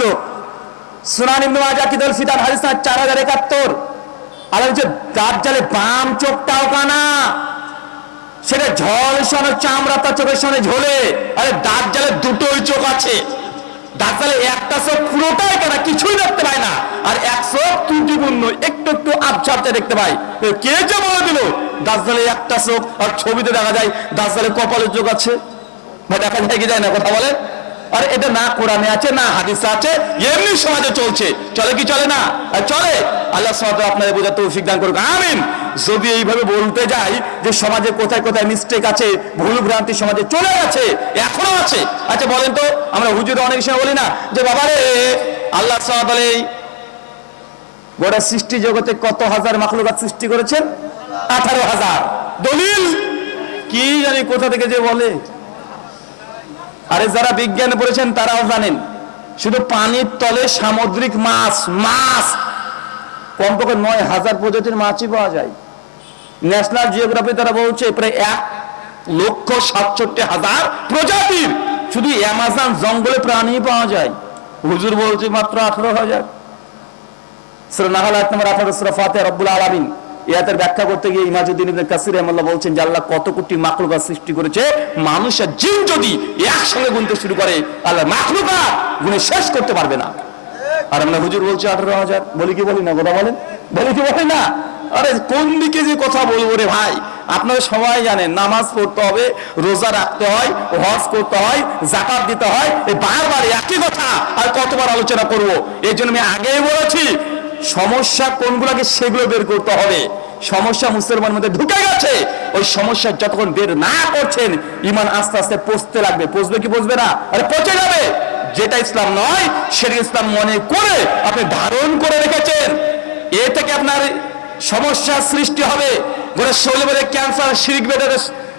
চোখ। সুনান ইবনে মাজাহ কিতাবুল ফিতান হাদিস 4071। আর হচ্ছে দাজ্জালে বাম চোখটাও কানা, সেটা ঝলসানো চামড়া তার চোখের সামনে ঝোলে। আরে দাজ্জালের দুটোই চোখ আছে। দাজ্জালে একটা চোখ পুরোটাই কানা, কিছুই দেখতে পায় না, আর এক চোখ ত্রুটিপূর্ণ, একটু একটু আবঝাপতে দেখতে পায়। কে যে বলে দিল দাজ্জালে একটা চোখ? আর ছবিতে দেখা যায় দাজ্জালের কপালের চোখ আছে, বা দেখা যায় কি যায় না? কথা বলে। আর এটা না কোরআনে আছে না হাদিসে আছে, এমনি সমাজে চলছে। চলে কি চলে না? চলে। আল্লাহ সুবহানাহু ওয়া তাআলা আপনাদের বোঝার তৌফিক দান করুক, আমিন। যদি এইভাবে বলতে যাই যে সমাজে কোথায় কোথায় মিস্টেক আছে, ভুল ভ্রান্তি সমাজে চলে গেছে, এখনো আছে। আচ্ছা বলেন তো, আমরা হুজুরে অনেক সময় বলি না যে বাবা রে আল্লাহ সুবহানাহু ওয়া তাআলা এই গোটা সৃষ্টি জগতে কত হাজার মাখলুকাত সৃষ্টি করেছেন? 18,000। দলিল কি জানি কোথা থেকে যে বলে। আরে যারা বিজ্ঞানে পড়েছেন তারাও জানেন, শুধু পানির তলে সামুদ্রিক মাছ কমপক্ষে 9,000 প্রজাতির মাছই পাওয়া যায়। ন্যাশনাল জিওগ্রাফি তারা বলছে প্রায় 1,67,000 প্রজাতির শুধু অ্যামাজন জঙ্গলে প্রাণী পাওয়া যায়। হুজুর বলছে মাত্র 18,000। সূরা নাহল আয়াত নম্বর 18, সূরা ফাতিহা। রব্বুল আলামিন ইয়াতের ব্যাখ্যা করতে গিয়ে ইমাজউদ্দিন ইবনে কাসির রাহিমাহুল্লাহ বলছেন যে আল্লাহ কত কোটি মাখলুকাত সৃষ্টি করেছে, মানুষ আর জিন যদি একসঙ্গে গুনতে শুরু করে আল্লাহ মাখলুকাত গুনে শেষ করতে পারবে না। আর আমরা হুজুর বলছি 18,000। বলি কি বলি না? কথা বলেন, বলি কি বলি না? আরে কোন দিকে যে কথা বলবো রে ভাই। আপনারা সবাই জানেন নামাজ পড়তে হবে, রোজা রাখতে হয়, হজ করতে হয়, যাকাত দিতে হয়, এই বারবার একই কথা আর কতবার আলোচনা করব। এই জন্য আমি আগেই বলেছি সমস্যা কোনগুলোকে সেগুলো বের করতে হবে। সমস্যা মুসলমানের মধ্যে ঢুকে গেছে, ওই সমস্যা যতক্ষণ বের না করছেন ঈমান আস্তে আস্তে পচতে লাগবে। পচবে কি পচবে না? আরে পচে যাবে। যেটা ইসলাম নয় সেটা ইসলাম মনে করে আপনি ধারণ করে রেখেছেন, এ থেকে আপনার সমস্যা সৃষ্টি হবে। গোটা শরীরে ক্যান্সার, শিরক বেদের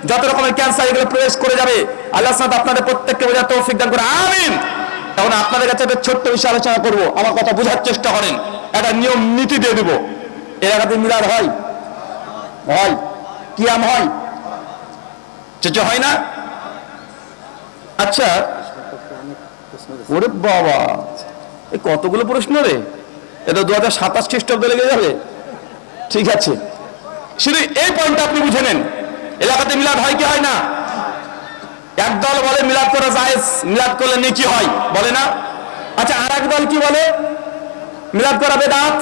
যত রকমের ক্যান্সার, এগুলো প্রবেশ করে যাবে। আল্লাহ সাহেব আপনাদের প্রত্যেককে বোঝার তৌফিক দান করে, আমিন। এখন আপনাদের কাছে একটা ছোট্ট বিষয় আলোচনা করব, আমার কথা বোঝার চেষ্টা করেন। একটা নিয়ম নীতি দিয়ে দিব। এলাকাতে মিলাদ হয়? হয়। কিয়াম হয়? চেঁচে হয় না? আচ্ছা, ওরে বাবা, এই কতগুলো প্রশ্ন রে! এটা 2027 খ্রিস্টাব্দে লেগে যাবে। ঠিক আছে, শুধু এই পয়েন্টটা আপনি বুঝে নেন। এলাকাতে মিলাদ হয় কি হয় না? একদল বলে মিলাদ করা জায়েজ, মিলাদ করলে নেকি হয়, বলে না? আচ্ছা, আর এক দল কি বলে? মিলাদ করা বেদাত,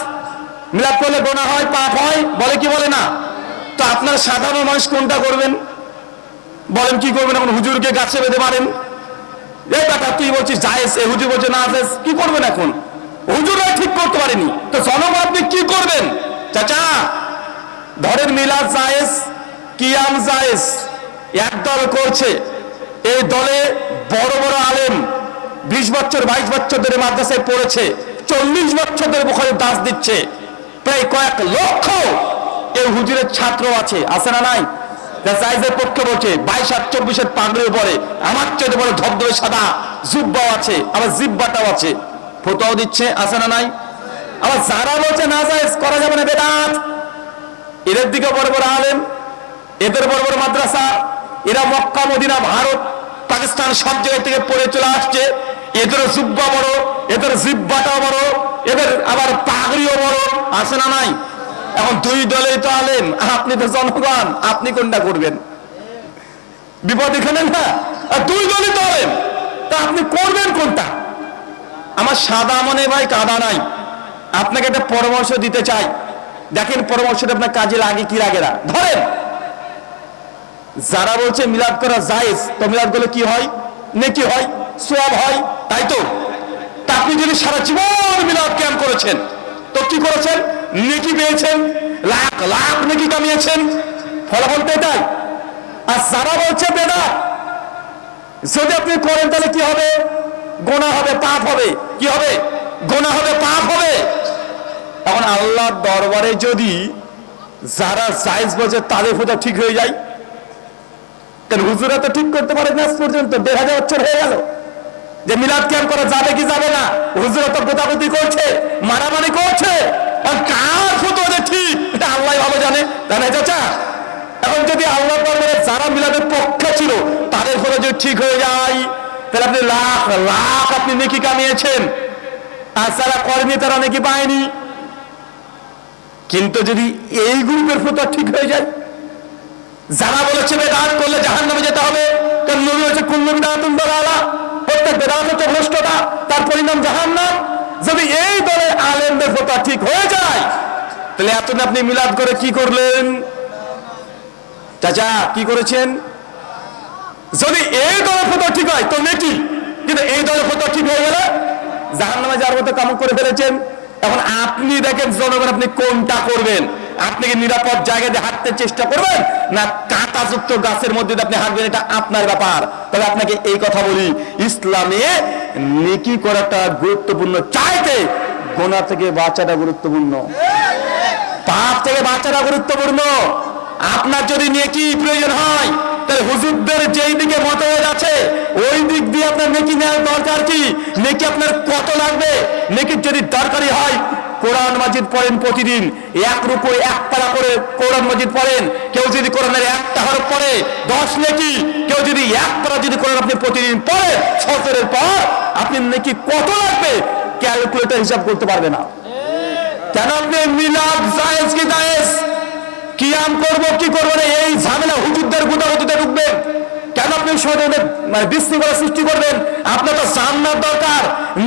মিলাদ করলে গুনাহ হয়, পাপ হয়, বলে কি বলে না? তো আপনারা সাধারণ মানুষ কোনটা করবেন? বলেন কি করবেন? এখন হুজুরকে গাছে বেঁধে মারেন, এই কথা তুই বলছিস জায়েজ, এই হুজুর বলছে না জায়েজ, কি করবেন এখন? হুজুররা ঠিক করতে পারেনি, তো জনগণ আপনি কি করবেন? চাচা ধরেন মিলাদ জায়েজ, কিয়াম জায়েজ, একদল করছে। এই দলে বড় বড় আলেম 20 বছর 22 বছর ধরে মাদ্রাসায় পড়েছে, 40 বছর ধরে বুখারীর দাস দিচ্ছে, প্রায় কয়েক লক্ষ এই হুজুরের ছাত্র আছে, আছে না নাই? জায়েজের পক্ষে বলছে, 22 আর 24 পাগড়িও পরে, আমার চেয়ে বড় ধবধবে সাদা জুব্বাও আছে, আবার জিব্বাটাও আছে, ফতোয়াও দিচ্ছে, আছে না নাই? আবার যারা বলছে না জায়েজ, করা যাবে না, বেদাত, এদের দিকে বড় বড় আলেম, এদের বড় বড় মাদ্রাসা, এরা মক্কা মদিনা ভারত পাকিস্তান সব জায়গা থেকে পড়ে চলে আসছে, এদের জুব্বা বড়, এদের জিব্বাটাও বড়, এদের আবার পাগড়িও বড়, আছে না নাই? এখন দুই দলেই তো আলেম, আপনি তো জনগণ, আপনি কোনটা করবেন? বিপদ এখানে না, আর দুই দলই তো আলেম, তা আপনি করবেন কোনটা? আমার সাদা মনে ভাই কাদা নাই। আপনাকে একটা পরামর্শ দিতে চাই, দেখেন পরামর্শটা আপনার কাজে লাগে কি লাগে না। ধরেন যারা বলছে মিলাদ করা জায়েজ, তো মিলাদ করলে কি হয়? নেকি হয়, সওয়াব হয়, তাই তো? তা আপনি যদি সারা জীবন মিলাদ ক্যাম্প করেছেন, তো কি করেছেন? নেকি পেয়েছেন, লাখ লাখ নেকি কামিয়েছেন, ফলাফল তো এটাই। আর যারা বলছে বেদাত, যদি আপনি করেন তাহলে কি হবে? গুনাহ হবে, পাপ হবে। কি হবে? গুনাহ হবে, পাপ হবে। এখন আল্লাহর দরবারে যদি যারা জায়েজ বলছে তাদের ফতোয়া ঠিক হয়ে যায়, তাহলে হুজুরা তো ঠিক করতে পারে না। আজ পর্যন্ত 1000 বছর হয়ে গেল যে মিলাদ ক্যাম্প করা যাবে কি যাবে না, হুজুরা তো গোতাগুতি করছে, মারামারি করছে, আর কার ফতোয়া যে ঠিক এটা আল্লাহ ভালো জানে, জানে চাচা? এখন যদি আল্লাহর দরবারে যারা মিলাদের পক্ষে ছিল তাদের ফতোয়া যদি ঠিক হয়ে যায়, তাহলে আপনি লাখ লাখ আপনি নেকি কামিয়েছেন, আর যারা করেনি তারা নাকি পায়নি। কিন্তু যদি এই গ্রুপের ফতোয়া ঠিক হয়ে যায়, যারা বলেছে বেদাত করলে জাহান্নামে যেতে হবে, কারণ নবী বলেছে কুল্লু বিদআতিন দালালা, প্রত্যেক বেদাত হচ্ছে ভ্রষ্টতা, তার পরিণাম জাহান্নাম। যদি এই দলে আলেমদের ফতোয়া ঠিক হয়ে যায়, তাহলে এতদিন আপনি মিলাদ করে কি করলেন? চাচা কি করেছেন? যদি এই দলের ফতোয়া ঠিক হয় তো নেকি, কিন্তু এই দলের ফতোয়া ঠিক হয়ে গেলে জাহান্নামে যাওয়ার মতো কাম করে ফেলেছেন। এখন আপনি দেখেন জনগণ, আপনি কোনটা করবেন? আপনি কি নিরাপদ জায়গায় দিয়ে হাঁটতে চেষ্টা করবেন, না কাঁটাযুক্ত গাছের মধ্যে আপনি হাঁটবেন? এটা আপনার ব্যাপার। তবে আপনাকে এই কথা বলি, ইসলামে নেকি করাটা গুরুত্বপূর্ণ, চাইতে গোনা থেকে বাঁচাটা গুরুত্বপূর্ণ, পাপ থেকে বাঁচাটা গুরুত্বপূর্ণ। আপনার যদি নেকি প্রয়োজন হয়, তাহলে হুজুরদের যেই দিকে মতভেদ আছে ওই দিক দিয়ে আপনার নেকি নেওয়ার দরকার কি? নেকি আপনার কত লাগবে? নেকির যদি দরকারি হয়, কোরআন মাজিদ পড়েন প্রতিদিন, এক রুকু এক পারা করে কোরআন মাজিদ পড়েন। কেউ যদি কোরআনের একটা হরফ পড়ে 10 নেকি, কেউ যদি এক পারা যদি কোরআন আপনি প্রতিদিন পড়েন ফজরের পর, আপনি নেকি কত লাগবে ক্যালকুলেটর হিসাব করতে পারবে না। কেন আপনি মিলাদ জায়েজ কি জায়েজ, কিয়াম করবো কি করবো না, এই ঝামেলা হুজুরদের গুদাগুদিতে ঢুকবেন কেন? আপনি মানে বিশৃঙ্খলা সৃষ্টি করবেন? আপনার তো জান্নাত দরকার,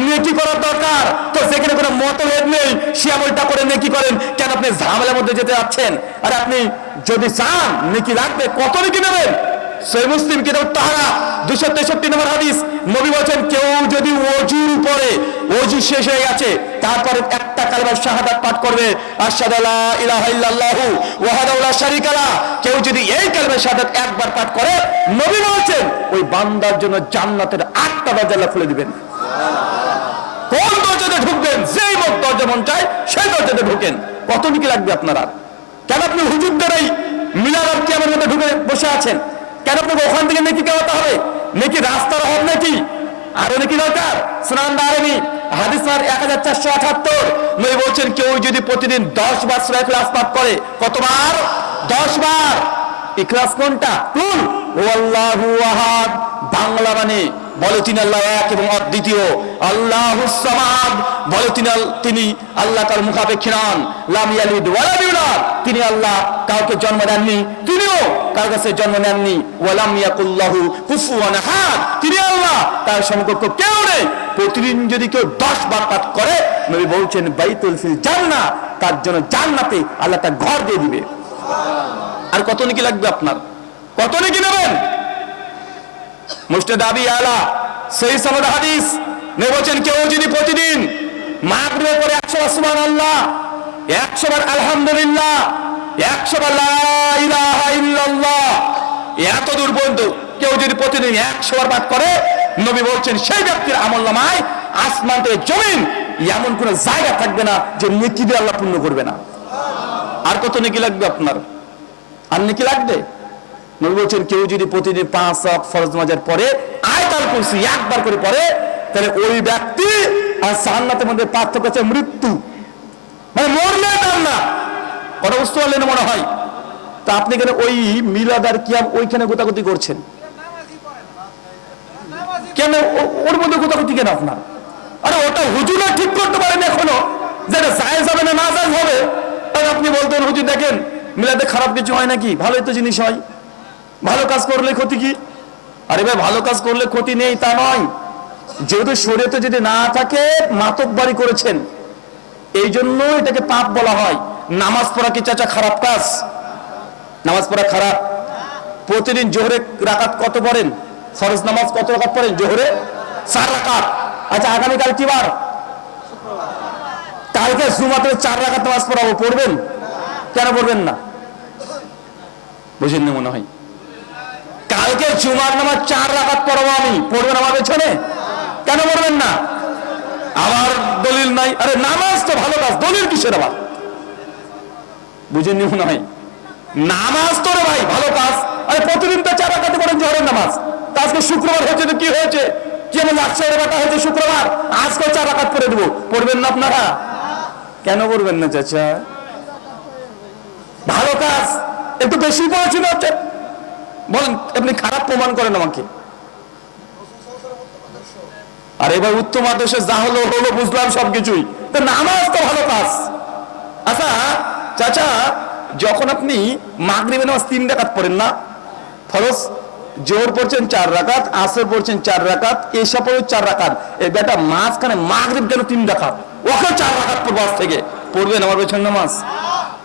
নেকি করার দরকার। তো যেখানে কোনো মতভেদ নেই সে আমলটা করে নেকি করেন, কেন আপনি ঝামেলার মধ্যে যেতে যাচ্ছেন? আর আপনি যদি চান নেকি লাগবে, কত নেকি নেবেন? সহিহ মুসলিম কিতাব তাহারা 263 নম্বর হাদিস, নবী বলেছেন কেউ যদি ওযুর পরে, ওযু শেষ হয়ে গেছে, তারপরে একটা কালিমা শাহাদাত পাঠ করবে, আশহাদু লা ইলাহা ইল্লাল্লাহু ওয়াহদাহু লা শারীকা লাহ, কেউ যদি এই কালিমা শাহাদাত একবার পাঠ করে, নবী বলেছেন ওই বান্দার জন্য জান্নাতের 8টা দরজা আল্লাহ খুলে দিবেন। কোন দরজাতে ঢুকবেন? যেই দরজা মন চায় সেই দরজাতে ঢুকেন। কত নেকি লাগবে আপনার? আর কেন আপনি হুজুরদের এই মিলাদ আর কিয়ামের মধ্যে ঢুকে বসে আছেন? কেন আপনাকে ওখান থেকে নেকি কামাতে হবে? নেকি রাস্তার হব নাকি? আরো নেকি দরকার? সুনান দারমি হাদিস নাম্বার 1478, নবী বলছেন কেউ যদি প্রতিদিন 10 বার সূরা ইখলাস পাঠ করে, কতবার? 10 বার। ইখলাস কোনটা? কুল হুয়াল্লাহু আহাদ, বাংলা মানে বলে তিনি আল্লাহ এক এবং অদ্বিতীয়। আল্লাহুস সামাদ বলে তিনি আল্লাহ, তার মুখাপেক্ষী নন। লাম ইয়ালিদ ওয়া লাম ইউলাদ, তিনি আল্লাহ কাউকে জন্ম দেননি, তিনিও কার কাছে জন্ম নেননি। ওয়া লাম ইয়াকুল্লাহু কুফুয়ান আহাদ, তিনি আল্লাহ, তার সমকক্ষ কেউ নেই। প্রতিদিন যদি কেউ 10 বার পাঠ করে, নবী বলছেন বাইতুল ফিল জান্নাহ, তার জন্য জান্নাতে আল্লাহ তার ঘর দিয়ে দিবে। আর কত নেকি লাগবে আপনার? কত নেকি নেবেন? মুস্তাদ আবি আলা সহিহ সনদ হাদিস, নবী বলেছেন কেউ যদি প্রতিদিন মাগরিবের পরে 100 বার সুবহানাল্লাহ, 100 বার আলহামদুলিল্লাহ, 100 বার লা ইলাহা ইল্লাল্লাহ, এত দূর পর্যন্ত কেউ যদি প্রতিদিন 100 বার পাঠ করে, নবী বলছেন সেই ব্যক্তির আমলনামায় আসমান থেকে জমিন এমন কোন জায়গা থাকবে না যে নেকি দিয়ে আল্লাহ পূর্ণ করবে না। আর কত নেকি লাগবে আপনার? আর নেকি লাগবে? নবী বলছেন কেউ যদি প্রতিদিন 5 ওয়াক্ত ফরজ নামাজের পরে আয়াতুল কুরসি একবার করে পড়ে, তাহলে ওই ব্যক্তি আর জান্নাতের মধ্যে পার্থক্য হচ্ছে মৃত্যু, মানে মরলে তার না। কথা বুঝতে পারলেন মনে হয়? তা আপনি কেন ওই মিলাদ আর কিয়াম ওইখানে গোতাগুতি করছেন কেন? ওর মধ্যে গোতাগুতি কেন আপনার? আরে ওটা হুজুরা ঠিক করতে পারেন এখনো, যেটা জায়েজ হবে না না জায়েজ হবে। আর আপনি বলতেন হুজুর দেখেন মিলাদে খারাপ কিছু হয় নাকি? ভালোই তো জিনিস হয়। ভালো কাজ করলে ক্ষতি কি? আরে ভাই ভালো কাজ করলে ক্ষতি নেই তা নয়, যেহেতু শরীয়তে যদি না থাকে মাতব্বরি করেছেন, এই জন্য এটাকে পাপ বলা হয়। নামাজ পড়া কি চাচা খারাপ কাজ? নামাজ পড়া খারাপ? প্রতিদিন জোহরে রাকাত কত পড়েন? ফরজ নামাজ কত রাকাত পড়েন? জোহরে 4 রাকাত। আচ্ছা আগামীকাল কি বার? কালকে জুমাতে 4 রাকাত নামাজ পড়াবো, পড়বেন? কেন পড়বেন না? বুঝেন না মনে হয়? কালকে জুমার নামাজ 4 রাকাত পড়াবো আমি, পড়বেন আমার পেছনে? কেন পড়বেন না? আমার দলিল নাই। আরে নামাজ তো ভালো কাজ, দলিল কিসের আবার? বুঝেননি মনে হয়? নামাজ তো রে ভাই ভালো কাজ। আরে প্রতিদিন তো 4 রাকাত পড়েন জোহরের নামাজ। তা আজকে শুক্রবার হয়েছে তো কি হয়েছে? যেমন আজকের বাটা হয়েছে শুক্রবার, আজকে 4 রাকাত পড়ে দেবো, পড়বেন না আপনারা? কেন পড়বেন না চাচা? ভালো কাজ, একটু বেশি পড়েছিল হচ্ছে। বলেন আপনি খারাপ প্রমাণ করেন আমাকে। আর এবার উত্তম আদর্শে যা হলো হলো, বুঝলাম সবকিছুই, তো নামাজ তো ভালো কাজ। আচ্ছা চাচা, যখন আপনি মাগরিবে নামাজ 3 রাকাত পড়েন না ফরজ, জোহর পড়ছেন 4 রাকাত, আসর পড়ছেন 4 রাকাত, এশা পড়ে 4 রাকাত, এই বেটা মাঝখানে মাগরিব কেন 3 রাকাত? ওকে 4 রাকাত পড়বো আজ থেকে, পড়বেন আমার পেছন নামাজ?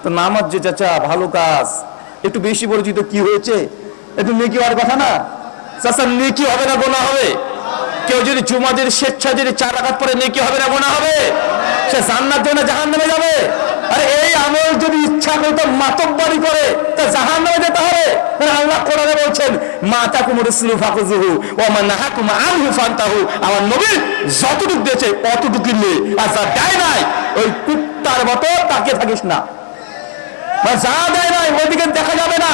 তো নামাজ যে চাচা ভালো কাজ, একটু বেশি পরিচিত কি হয়েছে, একটু নেকি হওয়ার কথা না চাচা? নেকি হবে না গোনা হবে? কেউ যদি জুমাদের স্বেচ্ছা যদি 4 রাকাত পড়ে নেকি হবে না গোনা হবে? সে জান্নাত যাবে না জাহান্নামে যাবে? আরে এই আমল যদি ইচ্ছা করতে মাতব্বরি করে তা জাহান্নামে যেতে হবে। আল্লাহ কোরআনে বলছেন, মা তাকুম রাসূলু ফাকুযুহু ওয়া মান নাহাকুম আনহু ফান্তাহু। আমার নবী যতটুকু দিয়েছে অতটুকু নে, আর যা দেয় নাই ওই কুত্তার মতো তাকিয়ে থাকিস না। যা দেয় নাই ওইদিকে দেখা যাবে না।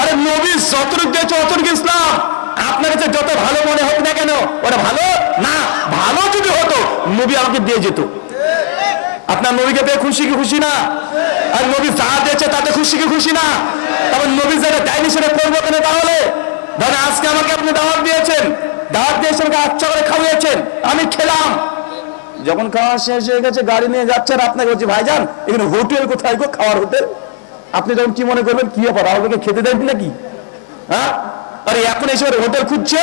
আরে নবী যতটুকু দিয়েছে অতটুকু ইসলাম। আপনার কাছে যত ভালো মনে হোক না কেন, ওটা ভালো না। ভালো যদি হতো নবী আমাকে দিয়ে যেত। আপনার নবীকে পেয়ে খুশি কি খুশি না? আর নবী যা দিয়েছে তাতে খুশি কি খুশি না? তারপর নবী যেটা দেয়নি সেটা করবো কেন? তাহলে ধরেন আজকে আমাকে আপনি দাওয়াত দিয়েছেন, দাওয়াত দিয়েছেন, আচ্ছা করে খাওয়াইয়েছেন, আমি খেলাম। যখন খাওয়া শেষ হয়ে গেছে গাড়ি নিয়ে যাচ্ছেন, আপনাকে বলছি ভাইজান এখানে হোটেল কোথায় গো, খাওয়ার হোটেল? আপনি যখন কি মনে করবেন, কি ব্যাপার আমাকে খেতে দেন নাকি? হ্যাঁ, আরে এখন এসে হোটেল খুঁজছে।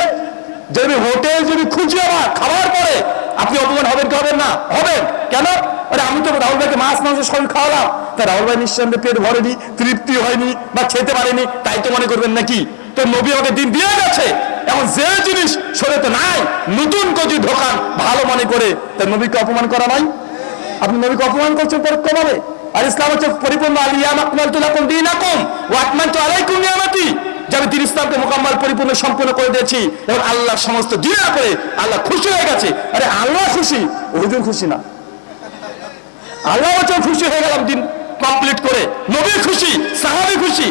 যদি হোটেল যদি খুঁজে আমার খাওয়ার পরে আপনি অপমান হবেন কি হবেন না? হবেন। কেন? আরে আমি তো রাহুল ভাইকে মাছ মাংস সব খাওয়ালাম, তা রাহুল ভাই নিঃসন্দেহে পেট ভরেনি, তৃপ্তি হয়নি বা খেতে পারেনি, তাই তো মনে করবেন নাকি? তো নবী আমাকে দিন দিয়ে গেছে, এখন যে জিনিস শরীয়তে নাই নতুন কিছু ঢোকান ভালো মনে করে, তা নবীকে অপমান করা নাই? আপনি নবীকে অপমান করছেন পরোক্ষভাবে। আর ইসলাম হচ্ছে পরিপূর্ণ, আলিয়াম আকমালতু লাকুম দীনাকুম ওয়া আতমামতু আলাইকুম নিয়ামতি, যে আমি দিন ইসলামকে মোকাম্মল পরিপূর্ণ সম্পূর্ণ করে দিয়েছি এবং আল্লাহ সমস্ত দিনের করে আল্লাহ খুশি হয়ে গেছে। আরে আল্লাহ খুশি, হুজুর খুশি না। আল্লাহ হচ্ছে খুশি হয়ে গেলাম দিন কমপ্লিট করে, নবী খুশি, সাহাবী খুশি।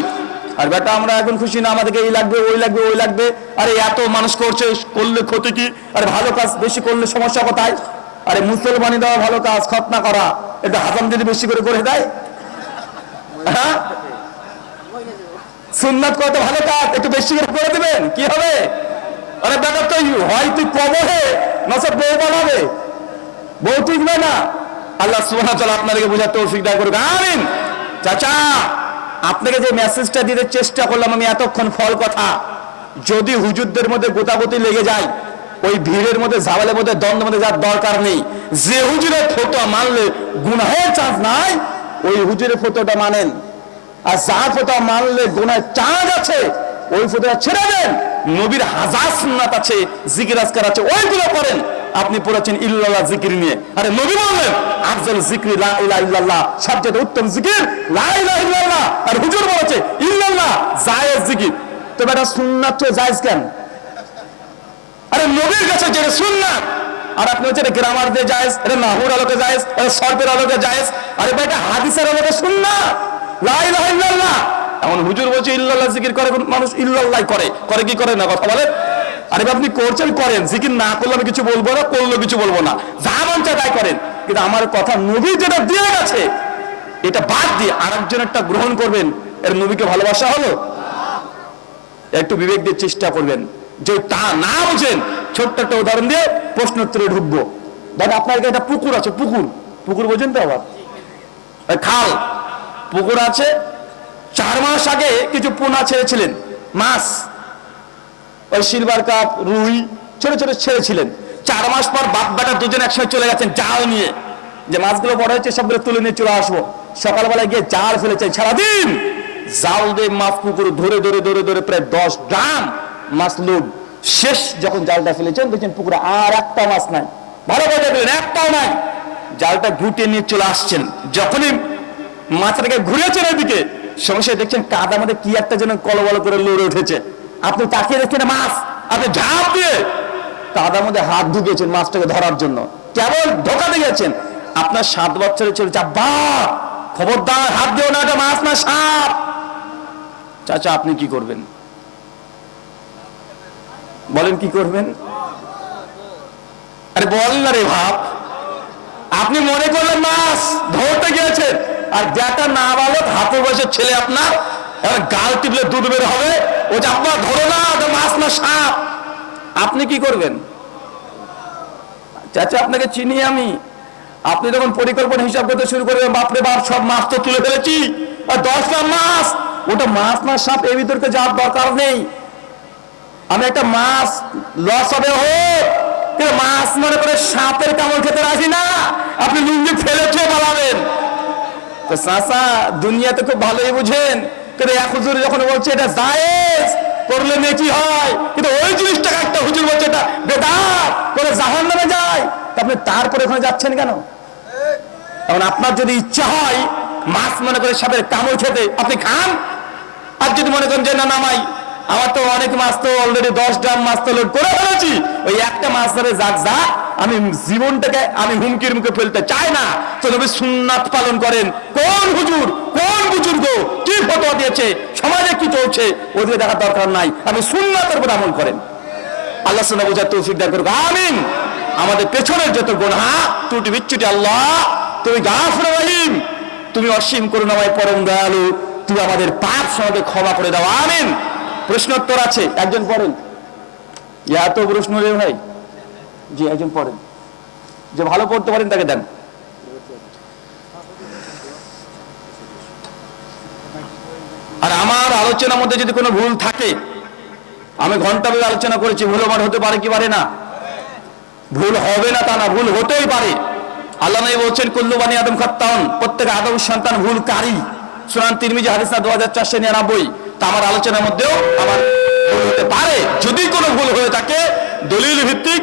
আর বেটা আমরা এখন খুশি না, আমাদেরকে এই লাগবে ওই লাগবে ওই লাগবে। আরে এত মানুষ করছে, করলে ক্ষতি কি? আরে ভালো কাজ বেশি করলে সমস্যা কোথায়? আরে মুসলমানি দেওয়া ভালো কাজ, খতনা করা, এটা হাজাম যদি বেশি করে দেয়, হ্যাঁ সুন্নাত কত ভালো কাজ, একটু বেশি করে দিবেন, কি হবে? আরে বেটা তো হয় তুই কবহে নসব বউ বানাবে, বউ ঠিক না। আল্লাহ সুবহানাহু ওয়া তাআলা আপনাদেরকে বোঝার তৌফিক দান করুক, আমিন। চাচা আপনাকে যে মেসেজটা দিতে চেষ্টা করলাম আমি এতক্ষণ, ফল কথা, যদি হুজুরদের মধ্যে গোতাগতি লেগে যায়, ওই ভিড়ের মধ্যে ঝামেলার মধ্যে দ্বন্দ্বের মধ্যে যার দরকার নেই, যে হুজুরের ফতোয়া মানলে গুনাহের চান্স নাই ওই হুজুরের ফতোয়াটা মানেন। আর যার ফতোয়া মানলে গুনাহের চান্স আছে ওই ফতোয়া ছেড়ে দেন। নবীর হাজার সুন্নাত আছে, জিকির আজকার আছে, ওইগুলো করেন। আপনি পড়েছেন ইল্লাল্লাহ জিকির নিয়ে, আরে নবী বললেন আফজাল জিকরি লা ইলাহা ইল্লাল্লাহ, সবচেয়ে উত্তম জিকির লা ইলাহা ইল্লাল্লাহ। আর হুজুর বলেছে ইল্লাল্লাহ জায়েজ জিকির, তো বেটা সুন্নাত তো জায়েজ কেন? আরে নবীর কাছে যেটা সুন্নাত, আর আপনি হচ্ছে গ্রামার দিয়ে জায়েজ, এটা নাহুর আলোকে জায়েজ, এটা সর্বের আলোকে জায়েজ। আরে বেটা হাদিসের আলোকে সুন্নাত লা ইলাহা ইল্লাল্লাহ। এমন হুজুর বলছে ইল্লাল্লাহ জিকির করে, মানুষ ইল্লাল্লাহ করে কি করে না? কথা বলেন। আরে আপনি করছেন করেন, জিকির না করলে আমি কিছু বলবো না, করলে কিছু বলবো না, যা মন চায় তাই করেন। কিন্তু আমার কথা নবী যেটা দিয়ে গেছে এটা বাদ দিয়ে আরেকজনেরটা গ্রহণ করবেন, এর নবীকে ভালোবাসা হলো? একটু বিবেক দিয়ে চেষ্টা করবেন। যে তা না বুঝেন, ছোট্ট একটা উদাহরণ দিয়ে প্রশ্ন উত্তরে ঢুকবো। দাদা আপনার একটা পুকুর আছে, পুকুর বোঝেন তো? আবার খাল, পুকুর আছে। 4 মাস আগে কিছু পোনা ছেড়েছিলেন মাছ, ওই সিলভার কাপ রুই ছোট ছোট ছেড়েছিলেন। 4 মাস পর বাপ বেটা দুজন একসঙ্গে চলে গেছেন জাল নিয়ে, যে মাছগুলো বড় হয়েছে সবগুলো তুলে নিয়ে চলে আসবো। সকালবেলায় গিয়ে জাল ফেলেছেন, সারাদিন জাল দিয়ে মাছ পুকুর ধরে ধরে ধরে ধরে প্রায় 10 ড্রাম মাছ লোড। শেষ যখন জালটা ফেলেছেন দেখছেন পুকুরে আর একটা মাছ নাই। ভালো করে দেখলেন একটাও নাই। জালটা ঘুটিয়ে নিয়ে চলে আসছেন, যখনই মাছটাকে ঘুরেছেন ওইদিকে সমস্যা দেখছেন কাদার মধ্যে কি একটা যেন কলবল করে লড়ে উঠেছে। আপনি তাকিয়ে দেখছেন মাছ, আপনি ঝাঁপ দিয়ে কাদার মধ্যে হাত ঢুকিয়েছেন মাছটাকে ধরার জন্য, কেবল ঢোকাতে গেছেন। আপনার 7 বছরের ছেলে চাপা, খবরদার হাত দিও না, এটা মাছ না সাপ। চাচা আপনি কি করবেন বলেন? কি করবেন? আরে বলেন না রে ভাব। আপনি মনে করলেন মাছ ধরতে গিয়েছেন, আর যেটা না বালক হাতের বয়সের ছেলে আপনার গাল টিপলে দুধ বের হবে, ও যে আপনার ধরো না, মাছ না সাপ। আপনি কি করবেন? চাচা আপনাকে চিনি আমি, আপনি যখন পরিকল্পনা হিসাব করতে শুরু করবেন, বাপরে বাপ সব মাছ তো তুলে ফেলেছি, আর 10টা মাছ, ওটা মাছ না সাপ এর ভিতরকে যাওয়ার দরকার নেই। আমি একটা মাছ লস হবে হোক, কিন্তু মাছ মনে করে সাপের কামড় খেতে রাজি না, আপনি লুঙ্গি ফেলে ছুঁয়ে পালাবেন। তো চাচা দুনিয়াতে খুব ভালোই বুঝেন, কিন্তু এক হুজুর যখন বলছে এটা জায়েজ করলে নেকি হয়, কিন্তু ওই জিনিসটাকে একটা হুজুর বলছে এটা বেদাত করে জাহান্নামে যায়, তা আপনি তারপরে ওখানে যাচ্ছেন কেন? এখন আপনার যদি ইচ্ছা হয় মাছ মনে করে সাপের কামড় খেতে, আপনি খান। আর যদি মনে করেন যে না নামাই, আমার তো অনেক মাছ তো অলরেডি 10 ড্রাম মাছ তো লোড করে ফেলেছি, ওই একটা মাছ ধরে যাক যা, আমি জীবনটাকে আমি হুমকির মুখে ফেলতে চাই না, তো নবী সুন্নাত পালন করেন। কোন হুজুর কোন বুজুর্গ কি ফতোয়া দিয়েছে, সমাজে কি চলছে, ওদিকে দেখার দরকার নাই, আপনি সুন্নাতের উপর আমল করেন। আল্লাহ সুবহানাহু ওয়া তাআলা তৌফিক দান করুক, আমিন। আমাদের পেছনের যত গুনাহ ত্রুটি বিচ্যুতি আল্লাহ তুমি গাফুর রহিম, তুমি অসীম করুণাময় পরম দয়ালু, তুমি আমাদের পাপ সমাজে ক্ষমা করে দাও, আমিন। প্রশ্নোত্তর আছে, একজন পড়েন। এত প্রশ্ন রে ভাই, জি একজন পড়েন, যে ভালো পড়তে পারেন তাকে দেন। আর আমার আলোচনার মধ্যে যদি কোনো ভুল থাকে, আমি ঘন্টা ধরে আলোচনা করেছি, ভুল আমার হতে পারে কি পারে না? ভুল হবে না তা না, ভুল হতেই পারে। আল্লাহ নবী বলছেন কুল্লু বানি আদম খাত্তাউন, প্রত্যেক আদম সন্তান ভুলকারী। সুনান তিরমিজি হাদিস না 2499। তা আমার আলোচনার মধ্যেও আমার ভুল হতে পারে। যদি কোনো ভুল হয়ে থাকে দলিল ভিত্তিক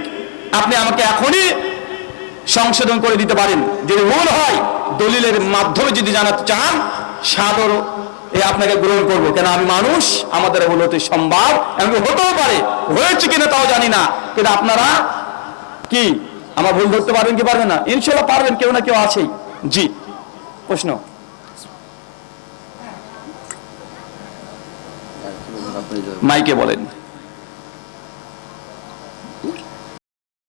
আপনি আমাকে এখনই সংশোধন করে দিতে পারেন। যদি ভুল হয় দলিলের মাধ্যমে যদি জানাতে চান, সাদর আপনাকে গ্রহণ করবো, কেন আমি মানুষ, আমাদের ভুল হতে সম্ভব, এমন হতেও পারে, হয়েছে কিনা তাও জানি না, কিন্তু আপনারা কি আমার ভুল ধরতে পারবেন কি পারবেন না? ইনশাআল্লাহ পারবেন, কেউ না কেউ আছেই। জি প্রশ্ন মাইকে বলেন।